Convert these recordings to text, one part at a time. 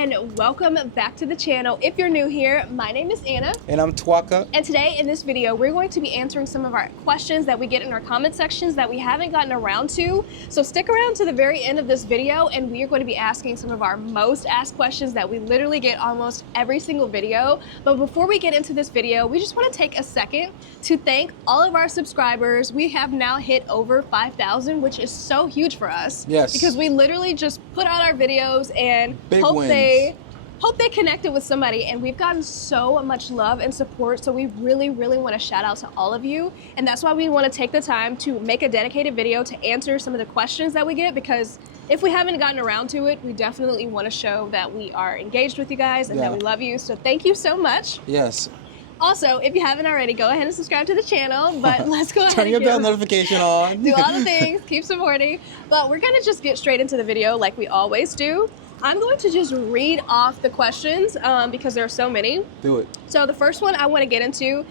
and welcome back to the channel. If you're new here, my name is Anna. And I'm Twaka. And today in this video, we're going to be answering some of our questions that we get in our comment sections that we haven't gotten around to. So stick around to the very end of this video and we are going to be asking some of our most asked questions that we literally get almost every single video. But before we get into this video, we just want to take a second to thank all of our subscribers. We have now hit over 5,000, which is so huge for us. Yes. Because we literally just put out our videos and Big hope wins. they connected with somebody, and we've gotten so much love and support, so we really want to shout out to all of you. And that's why we want to take the time to make a dedicated video to answer some of the questions that we get, because if we haven't gotten around to it, we definitely want to show that we are engaged with you guys and that we love you. So thank you so much. Yes. Also, if you haven't already, go ahead and subscribe to the channel, but let's go ahead Turn and your bell notification on. do all the things, keep supporting. But we're gonna just get straight into the video like we always do. I'm going to just read off the questions because there are so many. Do it. So the first one I want to get into,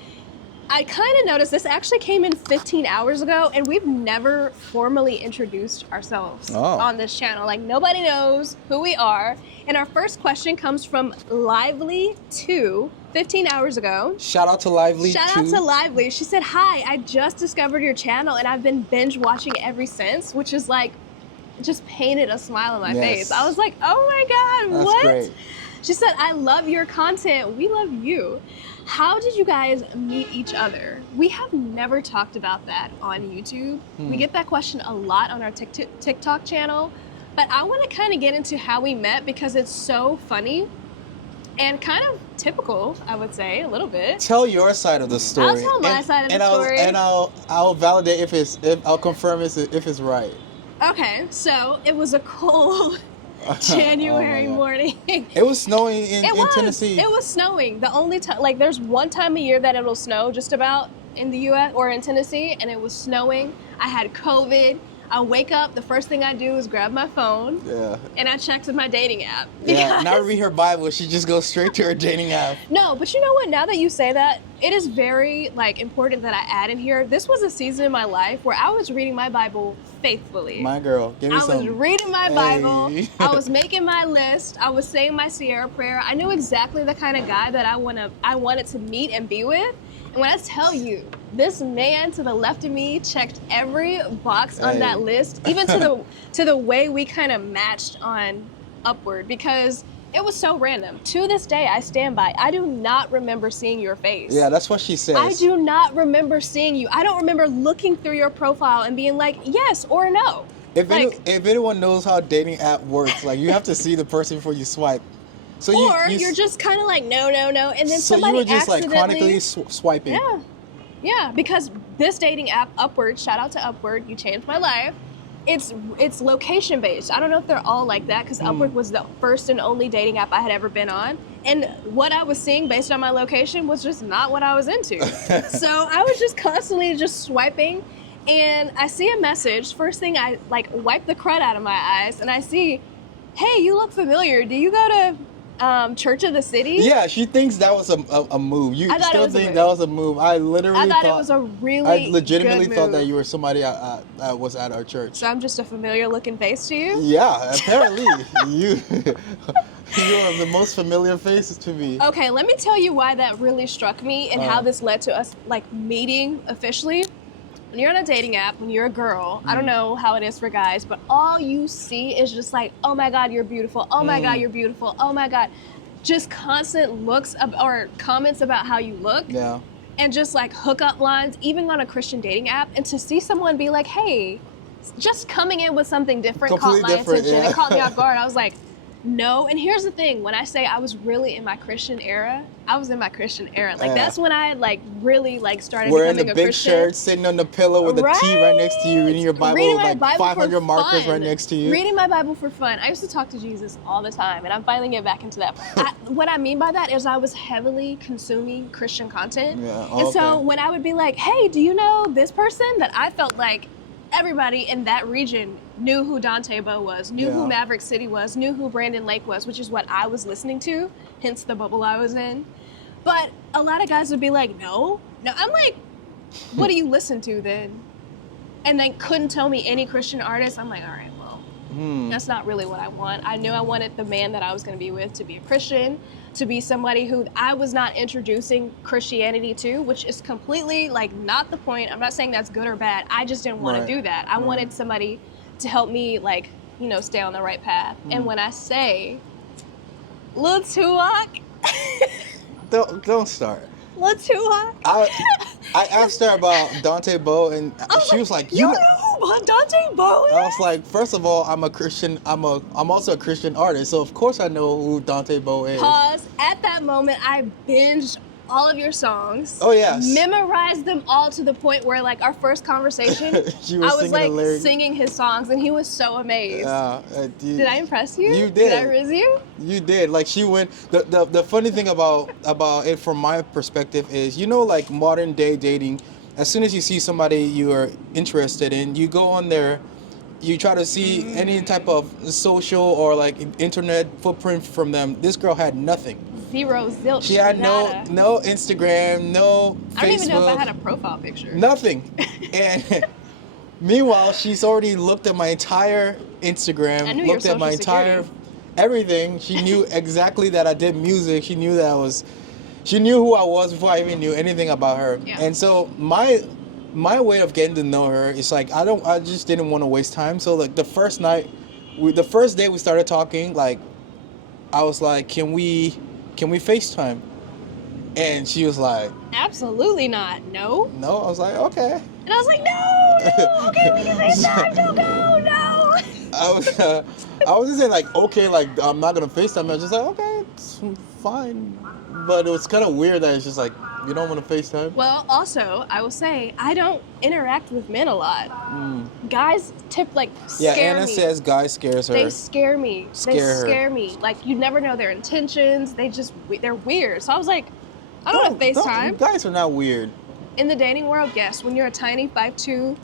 I kind of noticed this actually came in 15 hours ago, and we've never formally introduced ourselves on this channel. Like, nobody knows who we are. And our first question comes from Lively2, 15 hours ago. Shout out to Lively. Shout out to Lively. She said, "Hi, I just discovered your channel and I've been binge watching ever since," which is like, just painted a smile on my face. I was like, oh my God, That's what? Great. She said, "I love your content. We love you. How did you guys meet each other?" We have never talked about that on YouTube. We get that question a lot on our TikTok channel, but I want to kind of get into how we met because it's so funny and kind of typical, I would say, a little bit. Tell your side of the story. I'll tell my side of the story. I'll validate if I'll confirm if it's right. Okay, so it was a cold January morning. It was snowing in Tennessee. It was snowing. The only time, like, there's one time a year that it'll snow just about in the U.S. or in Tennessee, and it was snowing. I had COVID. I wake up, the first thing I do is grab my phone, and I checked my dating app. Yeah, not read her Bible. She just goes straight to her dating app. No, but you know what? Now that you say that, it is very important that I add in here. This was a season in my life where I was reading my Bible faithfully. My girl, give me some. I was reading my Bible. I was making my list. I was saying my Sierra prayer. I knew exactly the kind of guy that I wanted to meet and be with. And when I tell you, this man to the left of me checked every box on that list, even to the way we kind of matched on Upward, because it was so random. To this day, I stand by. I do not remember seeing your face. Yeah, that's what she says. I do not remember seeing you. I don't remember looking through your profile and being like, yes or no. If anyone knows how a dating app works, like, you have to see the person before you swipe. So you're just kind of like, no, and then so somebody you were just like chronically swiping. Yeah, because this dating app, Upward, shout out to Upward, you changed my life. It's location based. I don't know if they're all like that, because Upward was the first and only dating app I had ever been on, and what I was seeing based on my location was just not what I was into. So I was just constantly just swiping, and I see a message. First thing, I like wipe the crud out of my eyes, and I see, "Hey, you look familiar. Do you go to Church of the City?" Yeah, she thinks that was a move. You still think that was a move? I thought it was a really I legitimately good thought move. that you were somebody that was at our church. So I'm just a familiar looking face to you? Yeah, apparently you are the most familiar faces to me. Okay, let me tell you why that really struck me and how this led to us like meeting officially. When you're on a dating app, when you're a girl, I don't know how it is for guys, but all you see is just like, "Oh my God, you're beautiful. Oh my God, you're beautiful. Oh my God." Just constant looks or comments about how you look. Yeah. And just like hookup lines, even on a Christian dating app. And to see someone be like, "Hey," just coming in with something different caught my attention. It caught me off guard. I was like, no. And here's the thing, when I say I was really in my Christian era, I was in my Christian era. Like, that's when I like really like started becoming a Christian. Wearing the big shirt, sitting on the pillow with the tea right next to you, reading your Bible with like 500 markers right next to you. Reading my Bible for fun. I used to talk to Jesus all the time, and I'm finally getting back into that. What I mean by that is I was heavily consuming Christian content. And so when I would be like, "Hey, do you know this person?" that I felt like everybody in that region knew who Dante Bowe was, knew who Maverick City was, knew who Brandon Lake was, which is what I was listening to, hence the bubble I was in. But a lot of guys would be like, no. I'm like, what do you listen to then? And they couldn't tell me any Christian artists. I'm like, all right, well, That's not really what I want. I knew I wanted the man that I was going to be with to be a Christian, to be somebody who I was not introducing Christianity to, which is completely like not the point. I'm not saying that's good or bad. I just didn't want to do that. I wanted somebody to help me, like, you know, stay on the right path. And when I say Lil Tupac, don't start. Lil Tupac. I asked her about Dante Bowe, and she was like, "You know who Dante Bowe is?" I was like, first of all, I'm a Christian. I'm also a Christian artist, so of course I know who Dante Bowe is. Pause. At that moment, I binged all of your songs. Oh yes. Memorized them all to the point where, like, our first conversation, I was like singing his songs, and he was so amazed. Did I impress you? You did. Did I riz you? You did. Like, she went. The funny thing about it from my perspective is, you know, like modern day dating, as soon as you see somebody you are interested in, you go on there, you try to see any type of social or like internet footprint from them. This girl had nothing. Zero, zilch. She had no Instagram, no Facebook. I don't even know if I had a profile picture. Nothing. And meanwhile, she's already looked at my entire Instagram, looked at my entire everything. She knew exactly that I did music. She knew who I was before I even knew anything about her. Yeah. And so my way of getting to know her is like, I just didn't want to waste time. So like the first day we started talking, like I was like, can we FaceTime? And she was like, absolutely not. No. No. I was like, okay. And I was like, no, okay, we can FaceTime. Don't go, no. I was just saying like, okay, like I'm not gonna FaceTime. I was just like, okay, it's fine. But it was kind of weird that it's just like, you don't want to FaceTime? Well, also, I will say, I don't interact with men a lot. Guys scare me. Yeah, Anna says guys scares her. They scare me. They scare me. Like, you never know their intentions. They're weird. So I was like, I don't want to FaceTime. Guys are not weird. In the dating world, yes. When you're a tiny 5'2",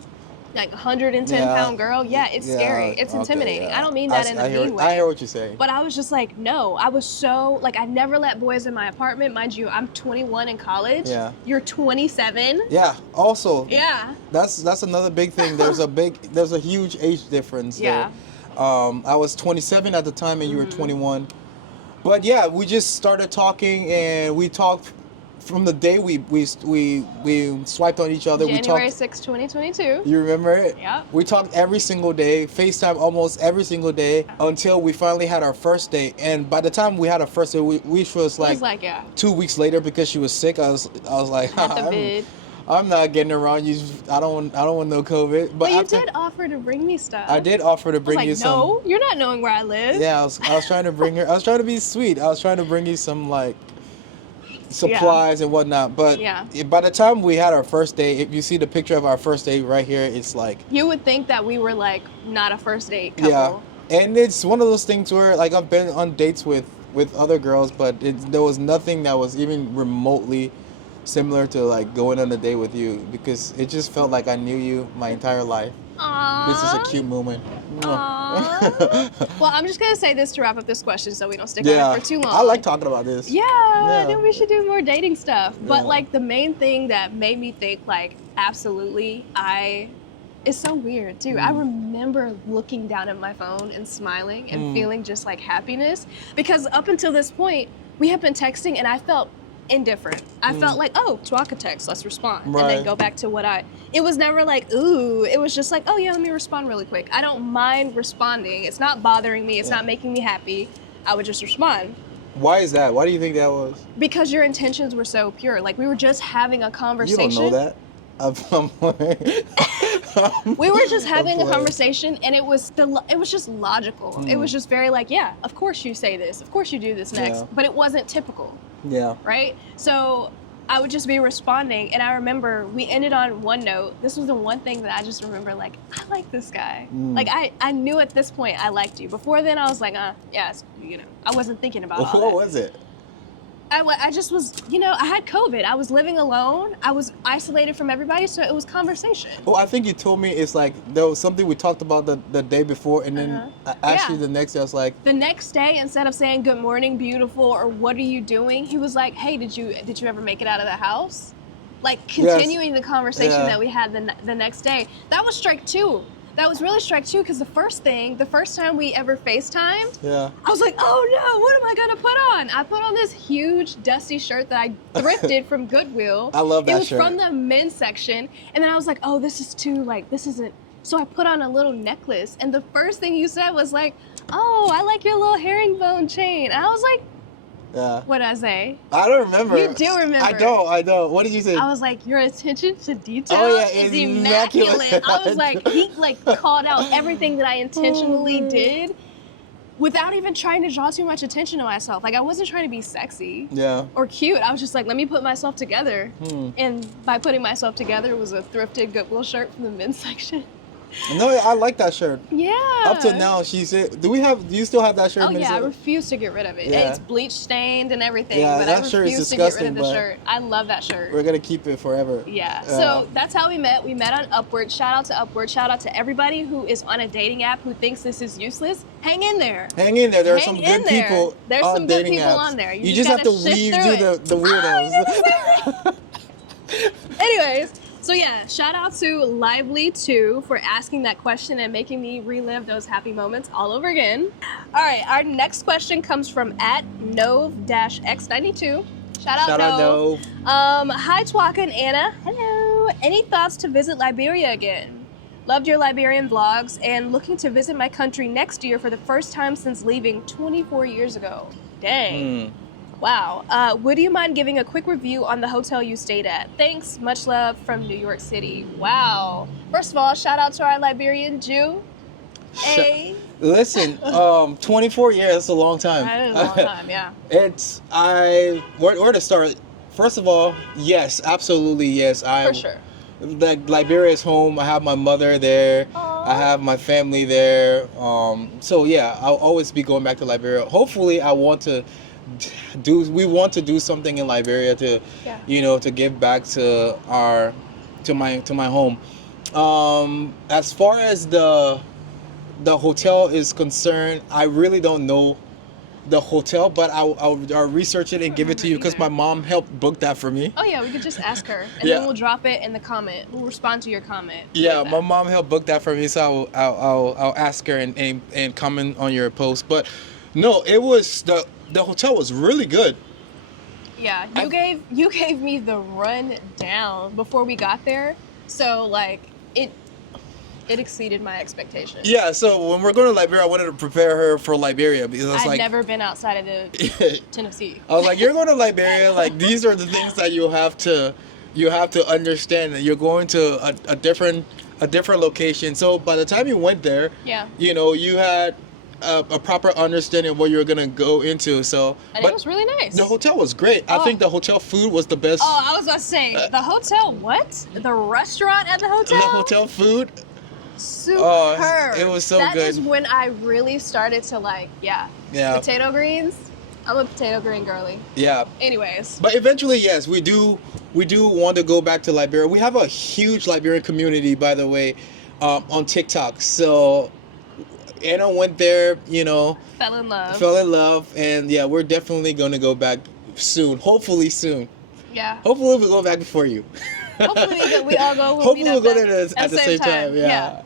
like 110-pound girl, it's scary. It's intimidating. I don't mean that in a mean way. I hear what you're saying. But I was just like, no. I was so, like, I never let boys in my apartment. Mind you, I'm 21 in college. Yeah. You're 27. Yeah. Also. Yeah. That's another big thing. There's a huge age difference there. I was 27 at the time, and you were 21. But yeah, we just started talking, and we talked. From the day we swiped on each other, January 6, 2022. You remember it? Yeah. We talked every single day, FaceTime almost every single day until we finally had our first date. And by the time we had our first date, which was like 2 weeks later because she was sick, I was like, I'm not getting around you. I don't want no COVID. But you did offer to bring me stuff. I did offer to bring you some. No, you're not knowing where I live. Yeah, I was trying to bring her. I was trying to be sweet. I was trying to bring you some like supplies and whatnot, but by the time we had our first date, if you see the picture of our first date right here, it's like you would think that we were like not a first date couple. And it's one of those things where like I've been on dates with other girls, but there was nothing that was even remotely similar to like going on a date with you, because it just felt like I knew you my entire life. Aww. This is a cute moment. Well, I'm just going to say this to wrap up this question so we don't stick on it for too long. I like talking about this. I think we should do more dating stuff. But like the main thing that made me think like absolutely it's so weird too. I remember looking down at my phone and smiling and feeling just like happiness, because up until this point we have been texting and I felt indifferent. I felt like, oh, Tuaka text, let's respond. And then go back to it was never like, ooh, it was just like, oh yeah, let me respond really quick. I don't mind responding. It's not bothering me. It's not making me happy. I would just respond. Why is that? Why do you think that was? Because your intentions were so pure. Like we were just having a conversation. You don't know that. We were just having a conversation, and it was just logical. It was just very like, yeah, of course you say this, of course you do this next, but it wasn't typical. Yeah. Right? So I would just be responding, and I remember we ended on one note. This was the one thing that I just remember, like, I like this guy. Like I knew at this point I liked you. Before then I was like, yes, I wasn't thinking about all that. What was it? I just was, I had COVID. I was living alone. I was isolated from everybody, so it was conversation. Oh, I think you told me it's like there was something we talked about the day before, and then actually the next day I was like... The next day, instead of saying, good morning, beautiful, or what are you doing, he was like, hey, did you ever make it out of the house? Like, continuing the conversation that we had the next day. That was strike two. That was really strike too, because the first time we ever FaceTimed, Yeah. I was like, oh no, what am I gonna put on? I put on this huge dusty shirt that I thrifted from Goodwill. I love that It was shirt. from the men's section, and then I was like, oh, this is too like this isn't. So I put on a little necklace, and the first thing you said was like, oh, I like your little herringbone chain. And I was like, Yeah. what did I say? I don't remember. You do remember. I don't. What did you say? I was like, your attention to detail is it's immaculate. I was immaculate. like, he like called out everything that I intentionally did without even trying to draw too much attention to myself. Like I wasn't trying to be sexy Yeah. or cute. I was just like, let me put myself together. And by putting myself together, it was a thrifted Goodwill shirt from the men's section. No, I like that shirt. Yeah. Up to now, she said, do you still have that shirt? Oh yeah, I Minnesota? refuse to get rid of it. Yeah. It's bleach stained and everything, Yeah, but that I shirt is refuse to get rid disgusting, of the but shirt. I love that shirt. We're gonna keep it forever. Yeah. So that's how we met. We met on Upward. Shout out to Upward. Shout out to everybody who is on a dating app who thinks this is useless. Hang in there. Hang in there. There are Hang some in good there. people There's on some good dating people apps. on there. You just have to gotta sift weave through through it. the weirdos. Anyways, so yeah, shout out to Lively2 for asking that question and making me relive those happy moments all over again. All right, our next question comes from @Nove-X92. Shout out Nove. Hi Twaka and Anna. Hello. Any thoughts to visit Liberia again? Loved your Liberian vlogs and looking to visit my country next year for the first time since leaving 24 years ago. Dang. Wow. Would you mind giving a quick review on the hotel you stayed at? Thanks. Much love from New York City. Wow. First of all, shout out to our Liberian Jew. Hey. Listen, 24 years, that's a long time. That is a long time, yeah. Where to start? First of all, yes, absolutely, yes. For sure. Like Liberia is home. I have my mother there. Aww. I have my family there. So yeah, I'll always be going back to Liberia. Hopefully, we want to do something in Liberia to, to give back to my home. As far as the hotel is concerned, I really don't know the hotel, but I'll research it and give it to you because my mom helped book that for me. Oh yeah, we could just ask her, and then we'll drop it in the comment. We'll respond to your comment. Yeah, my mom helped book that for me, so I'll ask her and comment on your post. But no, it was the hotel was really good. Yeah, you gave me the rundown before we got there, so like it exceeded my expectations. Yeah, so when we're going to Liberia, I wanted to prepare her for Liberia because I've never been outside of the Tennessee. I was like, you're going to Liberia, like these are the things that you have to understand that you're going to a different location. So by the time you went there, you had a proper understanding of what you were gonna go into. So, and it was really nice. The hotel was great. I think the hotel food was the best. Oh, I was about to say the hotel. What? The restaurant at the hotel? The hotel food. Superb. Oh, it was so good. That is when I really started to potato greens. I'm a potato green girly. Yeah. Anyways. But eventually, yes, we do want to go back to Liberia. We have a huge Liberian community, by the way, on TikTok. So Anna went there, Fell in love, and yeah, we're definitely gonna go back soon. Hopefully soon. Yeah. Hopefully we go back before you. Hopefully we all go. Hopefully we'll go there at the same time. Yeah.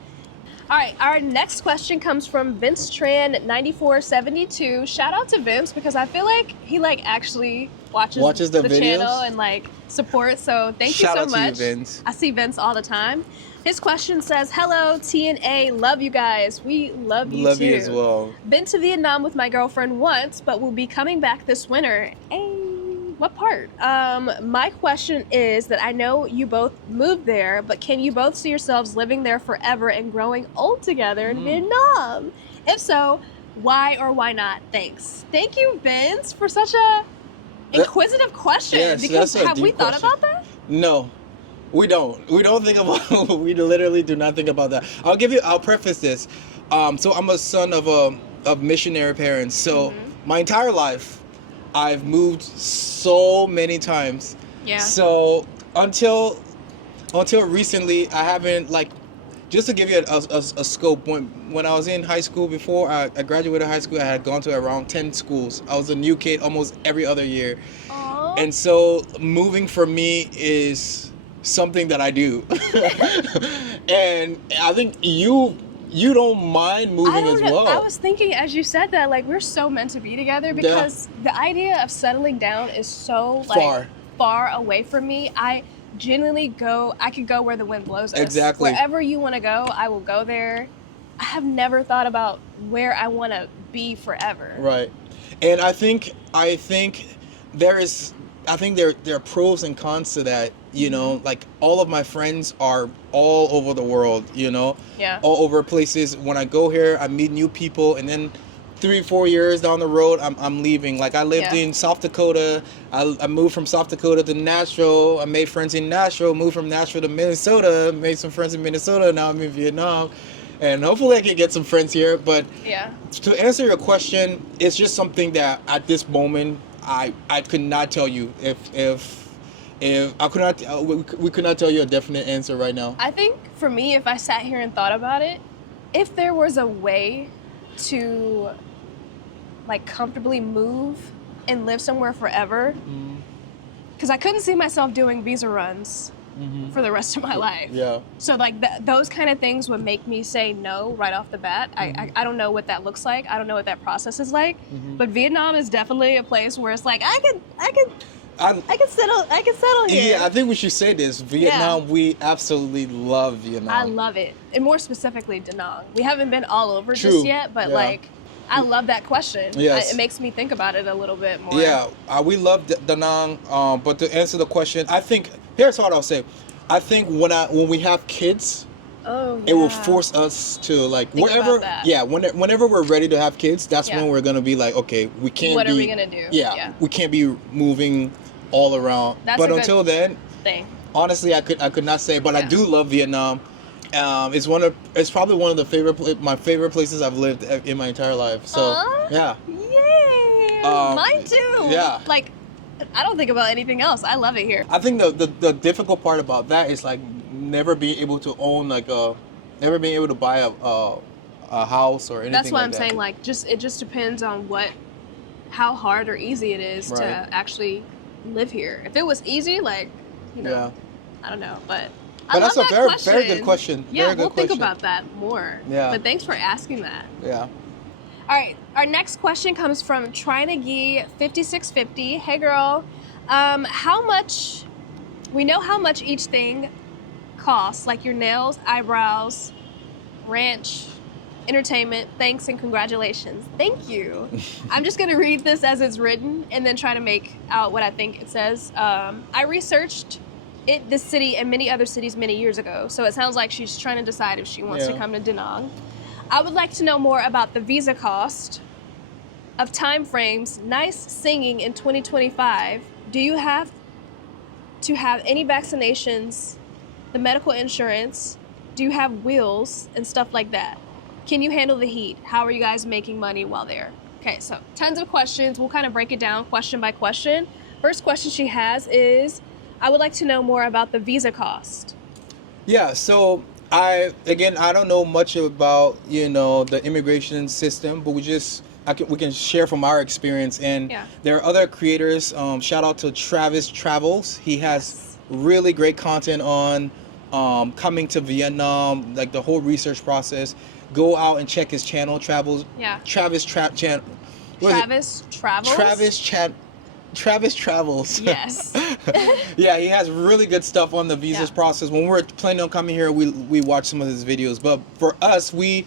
All right, our next question comes from Vince Tran 9472. Shout out to Vince because I feel like he actually watches the videos? channel and supports. So thank you so much. Shout out to you, Vince. I see Vince all the time. His question says, "Hello, TNA. Love you guys. We love you too. Love you as well. Been to Vietnam with my girlfriend once, but will be coming back this winter. Hey, what part? My question is that I know you both moved there, but can you both see yourselves living there forever and growing old together in Vietnam? If so, why or why not? Thanks." Thank you, Vince, for such a inquisitive question. Yes, because that's a have we deep thought question. about that? No. We don't. We don't think about. We literally do not think about that. I'll preface this. So I'm a son of missionary parents. So my entire life, I've moved so many times. Yeah. So until recently, I haven't just to give you a scope. When I was in high school, before I graduated high school, I had gone to around 10 schools. I was a new kid almost every other year. Aww. And so moving for me is something that I do. And I think you don't mind I moving don't as know. well. I was thinking as you said that, like, we're so meant to be together because the idea of settling down is so like far away from me. I genuinely I could go where the wind blows us. Exactly. Wherever you want to go, I will go there. I have never thought about where I want to be forever. Right. And I think there is I think there are pros and cons to that, you know, like all of my friends are all over the world, you know. Yeah. All over places. When I go here, I meet new people, and then 3-4 years down the road, I'm leaving. Like I lived in South Dakota. I moved from South Dakota to Nashville. I made friends in Nashville. Moved from Nashville to Minnesota. Made some friends in Minnesota. Now I'm in Vietnam, and hopefully I can get some friends here. But Yeah. to answer your question, it's just something that at this moment I could not tell you if I could not we could not tell you a definite answer right now. I think for me, if I sat here and thought about it, if there was a way to like comfortably move and live somewhere forever, because I couldn't see myself doing visa runs for the rest of my life. Yeah. So like those kind of things would make me say no right off the bat. I don't know what that looks like. I don't know what that process is like. But Vietnam is definitely a place where it's like I can settle here. Yeah, I think we should say this. Vietnam, we absolutely love Vietnam. I love it. And more specifically, Da Nang. We haven't been all over True. just yet, but like, I love that question. Yes. It makes me think about it a little bit more. Yeah, we love Da Nang. But to answer the question, I think, here's what I'll say. I think when we have kids, it will force us to like Think wherever. about that. Yeah, whenever we're ready to have kids, that's when we're gonna be like, okay, we can't. What are we gonna do? Yeah, we can't be moving all around. That's but a good until then, thing. honestly, I could not say, but I do love Vietnam. It's probably one of the my favorite places I've lived in my entire life. So yeah. Yay! Mine too. Yeah. Like, I don't think about anything else. I love it here. I think the difficult part about that is like never being able to own never being able to buy a house or anything. That's why like I'm that. saying like it just depends on how hard or easy it is to actually live here. If it was easy, like, you know, I don't know, but I love that's a that very good question. Yeah, very good we'll think question. about that more. Yeah. But thanks for asking that. Yeah. All right, our next question comes from Trinagi 5650. Hey girl, we know how much each thing costs, like your nails, eyebrows, ranch, entertainment. Thanks and congratulations. Thank you. I'm just gonna read this as it's written and then try to make out what I think it says. I researched this city and many other cities many years ago, so it sounds like she's trying to decide if she wants to come to Da Nang. I would like to know more about the visa cost, of time frames, nice singing in 2025. Do you have to have any vaccinations, the medical insurance? Do you have wheels and stuff like that? Can you handle the heat? How are you guys making money while there? Okay, so tons of questions. We'll kind of break it down question by question. First question she has is, I would like to know more about the visa cost. Yeah, so I don't know much about, the immigration system, but we can share from our experience. And there are other creators. Shout out to Travis Travels. He has really great content on coming to Vietnam, like the whole research process. Go out and check his channel, Travels. Yeah. Travis Travels. Travis Travels. Yes. Yeah, he has really good stuff on the visas process. When we're planning on coming here, we watch some of his videos. But for us, we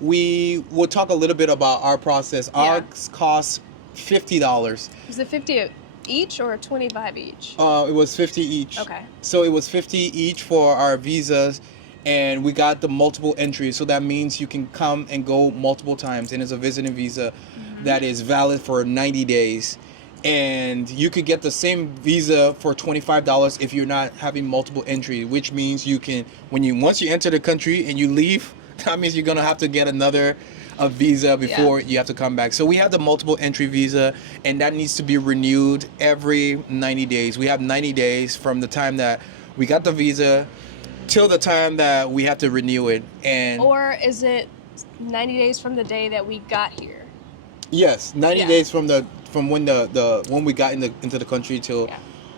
will talk a little bit about our process. Ours costs $50. Is it 50 each or 25 each? It was 50 each. Okay. So it was 50 each for our visas, and we got the multiple entries. So that means you can come and go multiple times, and it's a visiting visa that is valid for 90 days. And you could get the same visa for $25 if you're not having multiple entry, which means you can, once you enter the country and you leave, that means you're gonna have to get a visa before you have to come back. So we have the multiple entry visa, and that needs to be renewed every 90 days. We have 90 days from the time that we got the visa till the time that we have to renew it. Or is it 90 days from the day that we got here? Yes, 90 days from when we got into the country till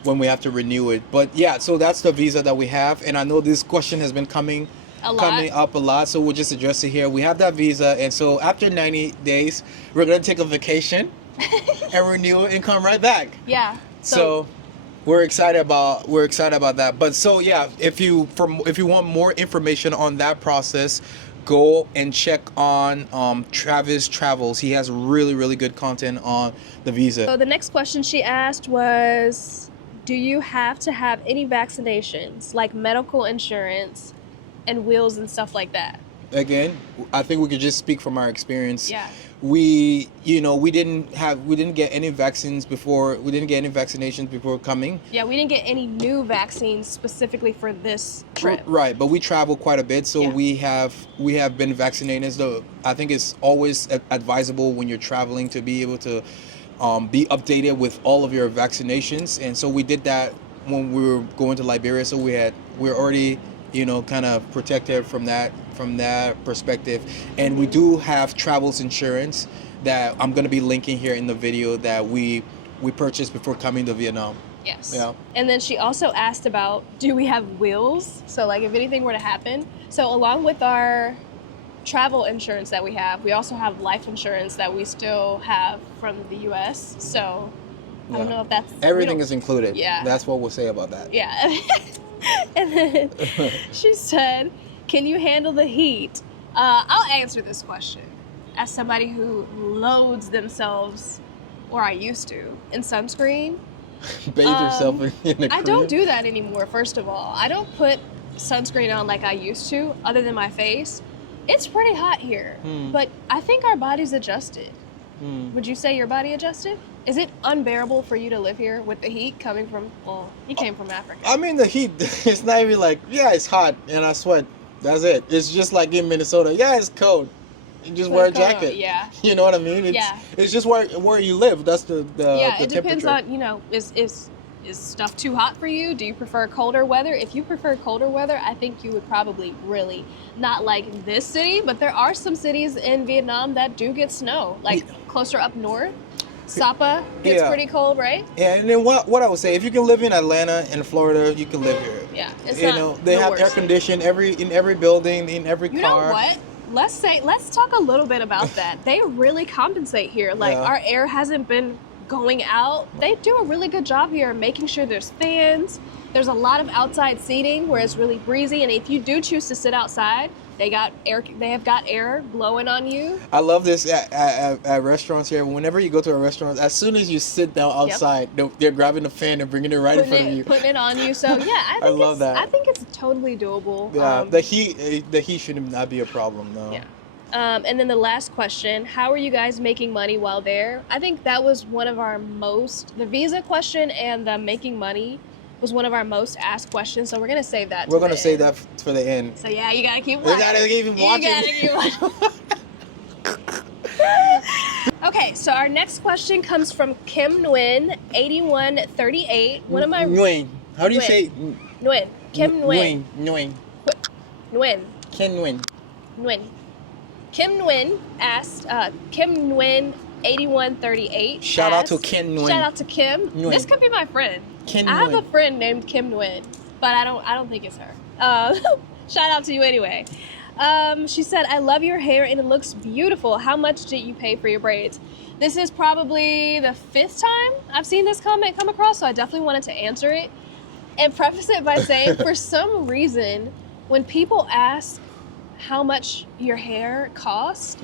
when we have to renew it. But yeah, so that's the visa that we have, and I know this question has been coming up a lot, so we'll just address it here. We have that visa, and so after 90 days, we're gonna take a vacation and renew it and come right back. Yeah. So we're excited about that. But so yeah, if you want more information on that process, go and check on Travis Travels. He has really, really good content on the visa. So the next question she asked was, do you have to have any vaccinations, like medical insurance and wheels and stuff like that? Again, I think we could just speak from our experience. Yeah. We didn't get any vaccines before. We didn't get any vaccinations before coming. Yeah, we didn't get any new vaccines specifically for this trip. Right, but we travel quite a bit, so Yeah. we have been vaccinated. So I think it's always advisable when you're traveling to be able to be updated with all of your vaccinations. And so we did that when we were going to Liberia. So we're already kind of protected from that perspective. And we do have travels insurance that I'm going to be linking here in the video that we purchased before coming to Vietnam. Yes. Yeah. And then she also asked about, do we have wheels? So like if anything were to happen. So along with our travel insurance that we have, we also have life insurance that we still have from the US. So I don't know if that's... Everything is included. Yeah. That's what we'll say about that. Yeah. And then she said, can you handle the heat? I'll answer this question as somebody who loads themselves, or I used to, in sunscreen. Bathe yourself in the I don't do that anymore, first of all. I don't put sunscreen on like I used to, other than my face. It's pretty hot here, but I think our body's adjusted. Would you say your body adjusted? Is it unbearable for you to live here with the heat coming from, well, you came from Africa. I mean, the heat, it's not even like, yeah, it's hot and I sweat. That's it. It's just like in Minnesota. Yeah, it's cold. You just wear a jacket. Yeah. You know what I mean? It's just where you live. That's the yeah, the it depends on, is stuff too hot for you? Do you prefer colder weather? If you prefer colder weather, I think you would probably really not like this city, but there are some cities in Vietnam that do get snow, like closer up north. Sapa gets pretty cold, right? Yeah, and then what I would say, if you can live in Atlanta and Florida, you can live here. Yeah, it's they have air conditioning in every building, in every car. You know what? Let's talk a little bit about that. They really compensate here. Like our air hasn't been going out. They do a really good job here making sure there's fans. There's a lot of outside seating where it's really breezy, and if you do choose to sit outside, they have got air blowing on you. I love this at restaurants here. Whenever you go to a restaurant, as soon as you sit down outside, they're grabbing the fan and bringing it right in front of you, putting it on you. So yeah, I love that. I think it's totally doable. Yeah, the heat should not be a problem, no. Yeah. And then the last question, how are you guys making money while there? I think that was one of our the visa question and the making money was one of our most asked questions, so we're gonna save that. We're gonna save that for the end. So yeah, you gotta keep watching. You gotta keep watching. Okay, so our next question comes from Kim Nguyen, 8138. One of my Nguyen. How do you say? Nguyen. Kim Nguyen. Nguyen. Nguyen. Kim Nguyen. Nguyen. Kim Nguyen asked. Kim Nguyen, 8138. Shout out to Kim Nguyen. Shout out to Kim. Nguyen. This could be my friend. Kim I have a friend named Kim Nguyen, but I don't think it's her. Shout out to you anyway. She said, I love your hair and it looks beautiful. How much did you pay for your braids? This is probably the 5th time I've seen this comment come across, so I definitely wanted to answer it and preface it by saying, for some reason, when people ask how much your hair cost,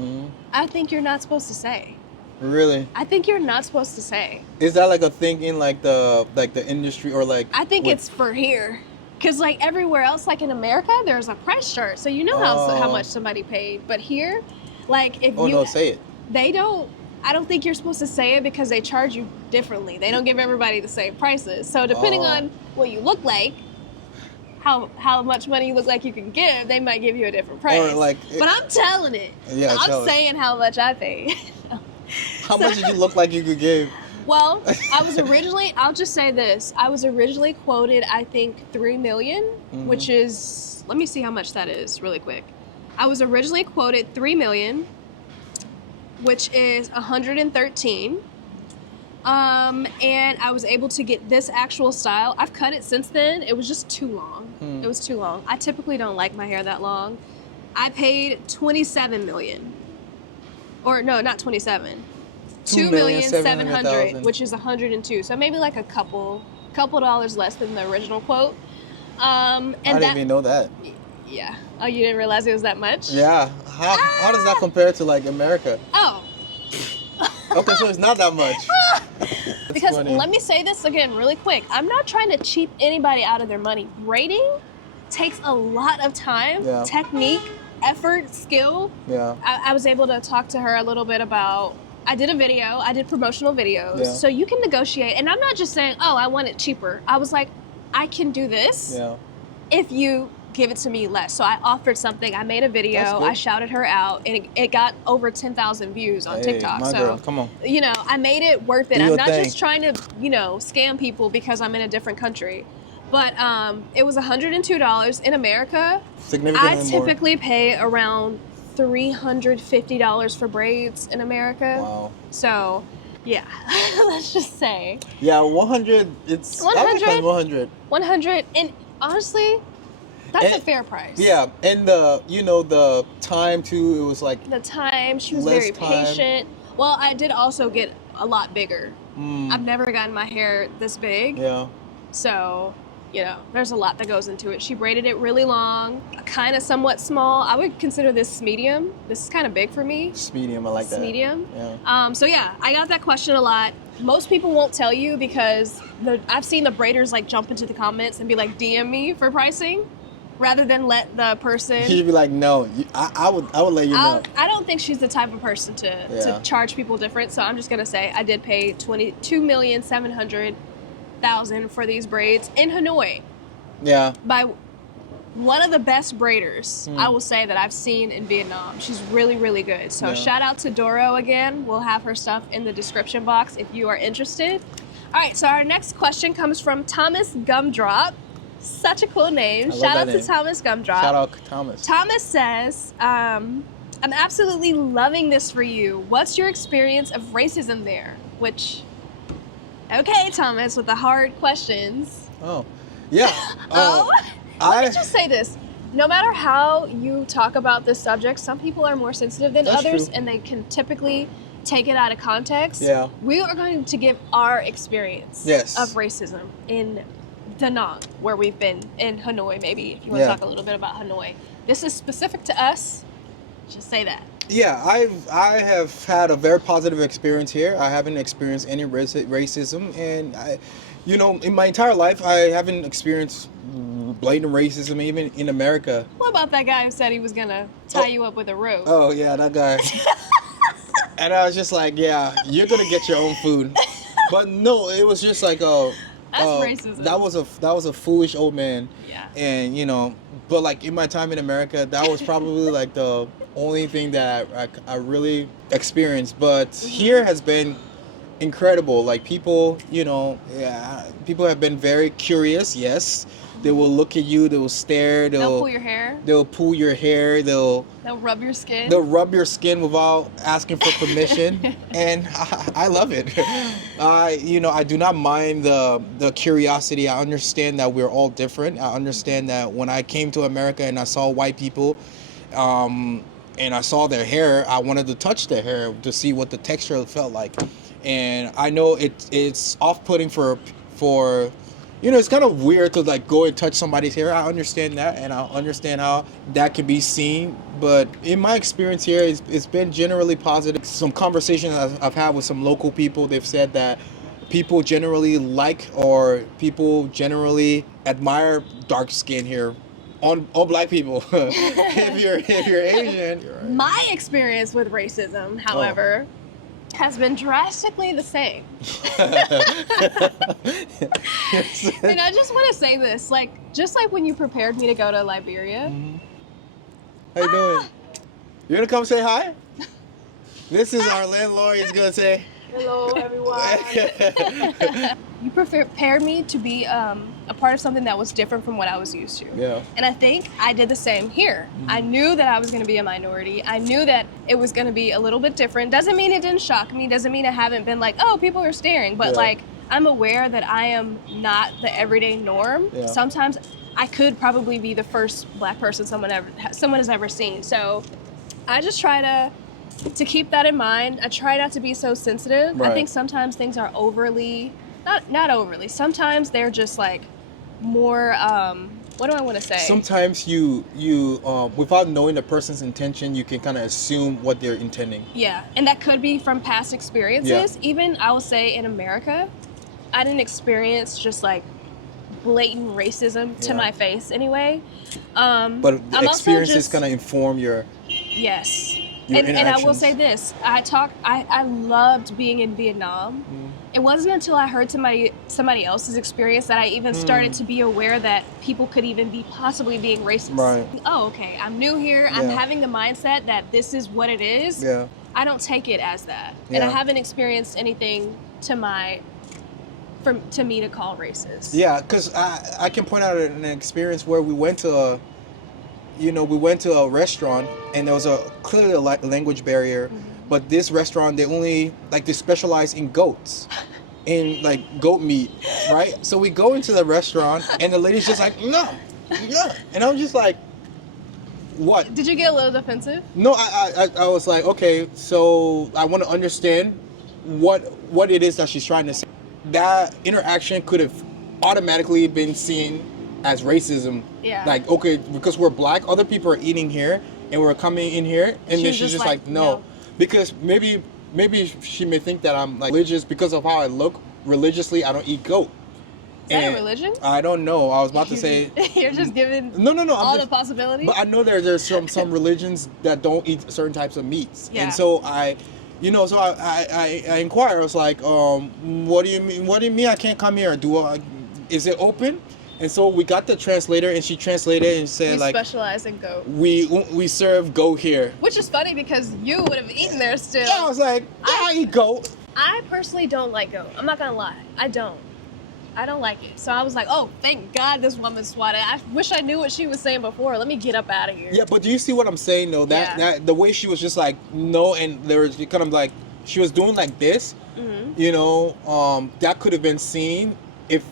I think you're not supposed to say. Really? I think you're not supposed to say. Is that like a thing in like the industry or like? I think it's for here, cause like everywhere else, like in America, there's a price chart, so you know how much somebody paid. But here, like if no, say it. They don't. I don't think you're supposed to say it because they charge you differently. They don't give everybody the same prices. So depending on what you look like, how much money you look like you can give, they might give you a different price. But I'm telling it. Yeah, I'm saying how much I paid. How much did you look like you could give? Well, I'll just say this. I was originally quoted, I think, 3 million, which is, let me see how much that is really quick. I was originally quoted 3 million, which is 113. And I was able to get this actual style. I've cut it since then. It was just too long. It was too long. I typically don't like my hair that long. I paid 27 million. Or no, not 27. 2,700,000, which is 102. So maybe like a couple dollars less than the original quote. And I didn't even know that. Yeah. Oh, you didn't realize it was that much? Yeah. How does that compare to like America? Oh. Okay, so it's not that much. Because funny. let me say this again really quick. I'm not trying to cheap anybody out of their money. Braiding takes a lot of time, technique, effort, skill. Yeah. I was able to talk to her a little bit about, I did a video, I did promotional videos. Yeah. So you can negotiate. And I'm not just saying, oh, I want it cheaper. I was like, I can do this if you give it to me less. So I offered something. I made a video. I shouted her out, and it got over 10,000 views on TikTok. My so, girl, come on. you know, I made it worth it. Do I'm your not thing. just trying to, you know, scam people because I'm in a different country. But it was $102 in America. Significantly I more. typically pay around $350 for braids in America. Wow. So, yeah, let's just say. Yeah, 100. It's 100. 100. 100, and honestly, that's a fair price. Yeah, and the time too. It was like The time, she was less very time. patient. Well, I did also get a lot bigger. I've never gotten my hair this big. Yeah. So, you know, there's a lot that goes into it. She braided it really long, kind of somewhat small. I would consider this medium. This is kind of big for me. It's medium. I like that. Medium. Yeah. So yeah, I got that question a lot. Most people won't tell you because I've seen the braiders like jump into the comments and be like, DM me for pricing, rather than let the person. You'd be like, no, I would let you know. I don't think she's the type of person to charge people different. So I'm just gonna say I did pay $22,700,000 for these braids in Hanoi. Yeah. By one of the best braiders, I will say, that I've seen in Vietnam. She's really, really good. So shout out to Doro again. We'll have her stuff in the description box if you are interested. All right, so our next question comes from Thomas Gumdrop. Such a cool name. Shout out to Thomas Gumdrop. Shout out Thomas. Thomas says, I'm absolutely loving this for you. What's your experience of racism there? Which, okay, Thomas, with the hard questions. Oh, yeah. Let me just say this. No matter how you talk about this subject, some people are more sensitive than others, and they can typically take it out of context. Yeah. We are going to give our experience of racism in Da Nang, where we've been, in Hanoi, maybe, if you want to talk a little bit about Hanoi. This is specific to us. Just say that. Yeah, I have had a very positive experience here. I haven't experienced any racism, and in my entire life, I haven't experienced blatant racism, even in America. What about that guy who said he was gonna tie you up with a rope? Oh yeah, that guy. And I was just like, yeah, you're gonna get your own food. But no, it was just like that's racism. That was a foolish old man. Yeah. And but like in my time in America, that was probably like the only thing that I really experienced. But here has been incredible. Like people, people have been very curious. Yes, they will look at you. They will stare. They'll pull your hair. They'll pull your hair. They'll rub your skin. They'll rub your skin without asking for permission, and I love it. I do not mind the curiosity. I understand that we're all different. I understand that when I came to America and I saw white people, and I saw their hair, I wanted to touch their hair to see what the texture felt like. And I know it's off-putting for it's kind of weird to like go and touch somebody's hair. I understand that, and I understand how that can be seen. But in my experience here, it's been generally positive. Some conversations I've had with some local people, they've said that people generally people generally admire dark skin here on black people. if you're Asian. You're right. My experience with racism, however, has been drastically the same. And I just want to say this, just like when you prepared me to go to Liberia. How you doing? You gonna come say hi? This is our landlord. He's gonna say hello, everyone. You prepared me to be a part of something that was different from what I was used to. Yeah. And I think I did the same here. I knew that I was going to be a minority. I knew that it was going to be a little bit different. Doesn't mean it didn't shock me. Doesn't mean I haven't been like, oh, people are staring. But like, I'm aware that I am not the everyday norm. Yeah. Sometimes I could probably be the first Black person someone has ever seen. So I just try to keep that in mind. I try not to be so sensitive. Right. I think sometimes things are overly, not overly. Sometimes they're just like more. What do I want to say? Sometimes you without knowing the person's intention, you can kind of assume what they're intending. Yeah, and that could be from past experiences. Even I will say in America, I didn't experience just like blatant racism to my face anyway. But the experiences kind of inform your and I will say this: I loved being in Vietnam. It wasn't until I heard somebody else's experience that I even started to be aware that people could even be possibly being racist. Right. Oh, okay. I'm new here. I'm having the mindset that this is what it is. Yeah. I don't take it as that, and I haven't experienced anything to me to call racist. Yeah, because I can point out an experience where we went to a restaurant and there was clearly a language barrier, but this restaurant they specialize in goats, in like goat meat, right? So we go into the restaurant and the lady's just like, no, and I'm just like, what? Did you get a little defensive? No, I was like, okay, so I want to understand what it is that she's trying to say. That interaction could have automatically been seen as racism. Yeah. Like, okay, because we're Black, other people are eating here, and we're coming in here, and then she's just like, no. Because maybe she may think that I'm like religious because of how I look. Religiously, I don't eat goat. Is that a religion? I don't know. I was about to say. You're just giving no. the possibilities. But I know there's some religions that don't eat certain types of meats, yeah. And so I inquire. I was like, what do you mean? What do you mean I can't come here? Is it open? And so we got the translator, and she translated and said, we specialize in goat. We serve goat here. Which is funny because you would have eaten there still. Yeah, I was like, I eat goat. I personally don't like goat. I'm not gonna lie, I don't like it. So I was like, oh, thank God this woman swatted. I wish I knew what she was saying before. Let me get up out of here. Yeah, but do you see what I'm saying though? That the way she was just like, no, and there was kind of like she was doing like this. Mm-hmm. That could have been seen if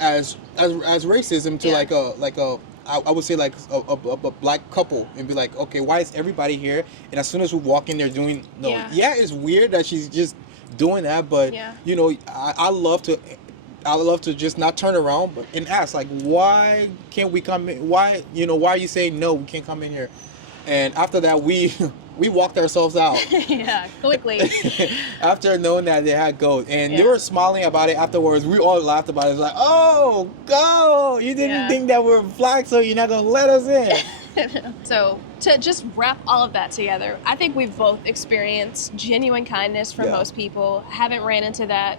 as racism to like a I would say like a Black couple, and be like, okay, why is everybody here? And as soon as we walk in, they're doing it's weird that she's just doing that, but I love to just not turn around and ask, like, why can't we come in? Why are you saying no, we can't come in here? And after that, we walked ourselves out. Yeah, quickly. After knowing that they had goat, and they were smiling about it afterwards. We all laughed about it. It's like, oh, go! You didn't think that we're Black, so you're not gonna let us in. So to just wrap all of that together, I think we've both experienced genuine kindness from most people. Haven't ran into that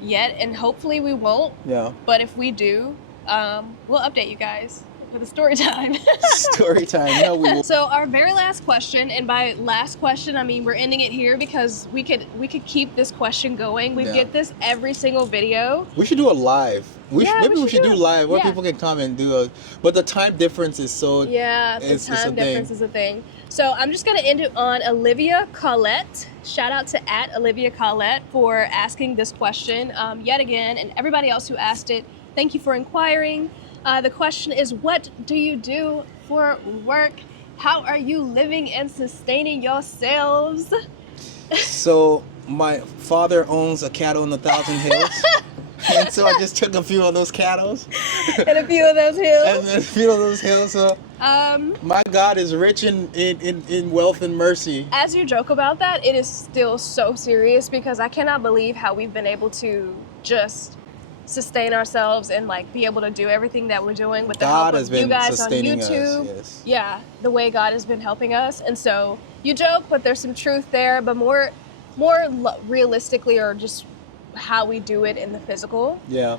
yet, and hopefully we won't. Yeah. But if we do, we'll update you guys for the story time. Story time. No, we will. So our very last question, and by last question I mean we're ending it here because we could keep this question going. We get this every single video. We should do a live. Maybe we should do live where people can come and do but the time difference is so the time difference is a thing. So I'm just gonna end it on Olivia Collette. Shout out to @Olivia Collette for asking this question yet again, and everybody else who asked it. Thank you for inquiring. The question is, what do you do for work? How are you living and sustaining yourselves? So my father owns a cattle in 1,000 hills. And so I just took a few of those cattle. And a few of those hills. So my God is rich in wealth and mercy. As you joke about that, it is still so serious because I cannot believe how we've been able to just sustain ourselves and like be able to do everything that we're doing with the help of you guys on YouTube. Yes. Yeah, the way God has been helping us. And so you joke, but there's some truth there. But more realistically, or just how we do it in the physical. Yeah.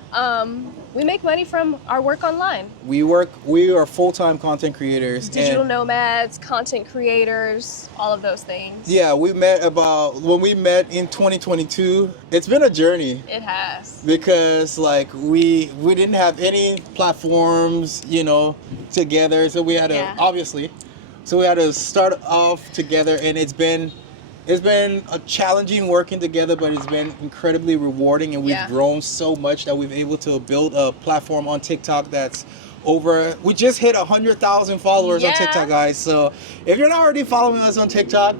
We make money from our work online. We are full-time content creators. Digital and nomads, content creators, all of those things. yeah, when we met in 2022, it's been a journey. It has. Because like we didn't have any platforms, together. So we had to start off together, and it's been a challenging working together, but it's been incredibly rewarding, and we've grown so much that we've able to build a platform on TikTok that's we just hit 100,000 followers on TikTok, guys. So if you're not already following us on TikTok,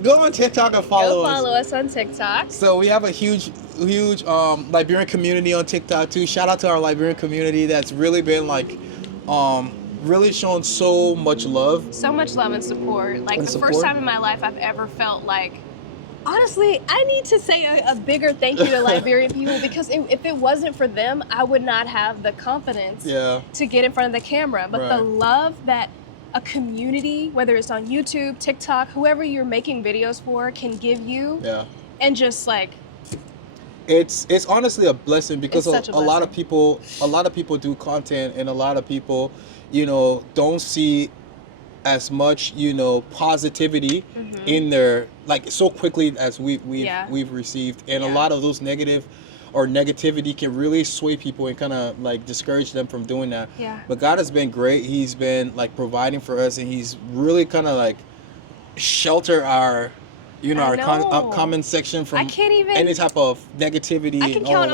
go on TikTok and follow us on TikTok. So we have a huge Liberian community on TikTok too. Shout out to our Liberian community that's really been really shown so much love. So much love and support. Like the first time in my life I've ever felt like, honestly, I need to say a bigger thank you to Liberian people, because if it wasn't for them, I would not have the confidence to get in front of the camera. But the love that a community, whether it's on YouTube, TikTok, whoever you're making videos for, can give you, and just like, it's honestly a blessing, because It's such a a lot of people do content, and a lot of people don't see as much positivity in their, like, so quickly as we've received, and a lot of those negativity can really sway people and kind of like discourage them from doing that. But God has been great. He's been like providing for us, and he's really kind of like shelter our comment section from any type of negativity. I can count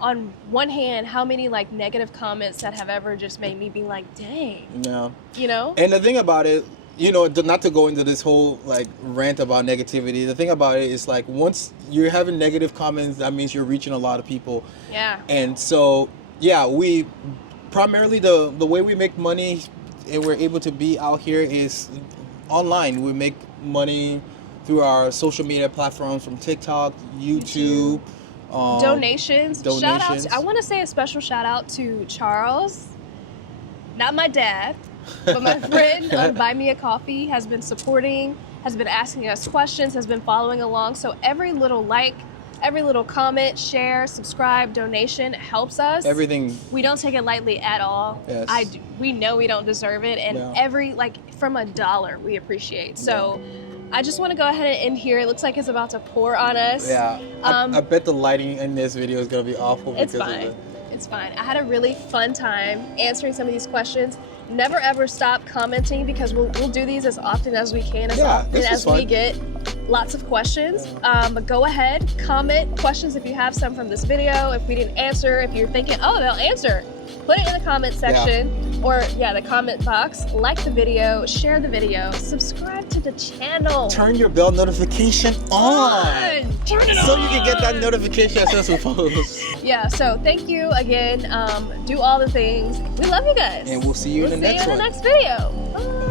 on one hand how many like negative comments that have ever just made me be like, dang. And the thing about it, not to go into this whole like rant about negativity, the thing about it is like, once you're having negative comments, that means you're reaching a lot of people. And so we primarily, the way we make money and we're able to be out here is online. We make money through our social media platforms, from TikTok, YouTube. Donations. Shout out I want to say a special shout out to Charles, not my dad, but my friend on Buy Me a Coffee, has been supporting, has been asking us questions, has been following along. So every little like, every little comment, share, subscribe, donation helps us. Everything. We don't take it lightly at all. Yes. We know we don't deserve it, and every, like, from $1 we appreciate. So I just want to go ahead and end here. It looks like it's about to pour on us. I bet the lighting in this video is going to be awful. It's fine. It's fine. I had a really fun time answering some of these questions. Never ever stop commenting, because we'll do these as often as we can, as we get lots of questions. But go ahead, comment questions if you have some from this video. If we didn't answer, if you're thinking, oh, they'll answer, put it in the comment section. Or the comment box. Like the video, share the video, subscribe to the channel. Turn your bell notification on. Turn it on. So you can get that notification as soon as we post. So thank you again. Do all the things. We love you guys. And we'll see you in the next one. See you in the next video. Bye.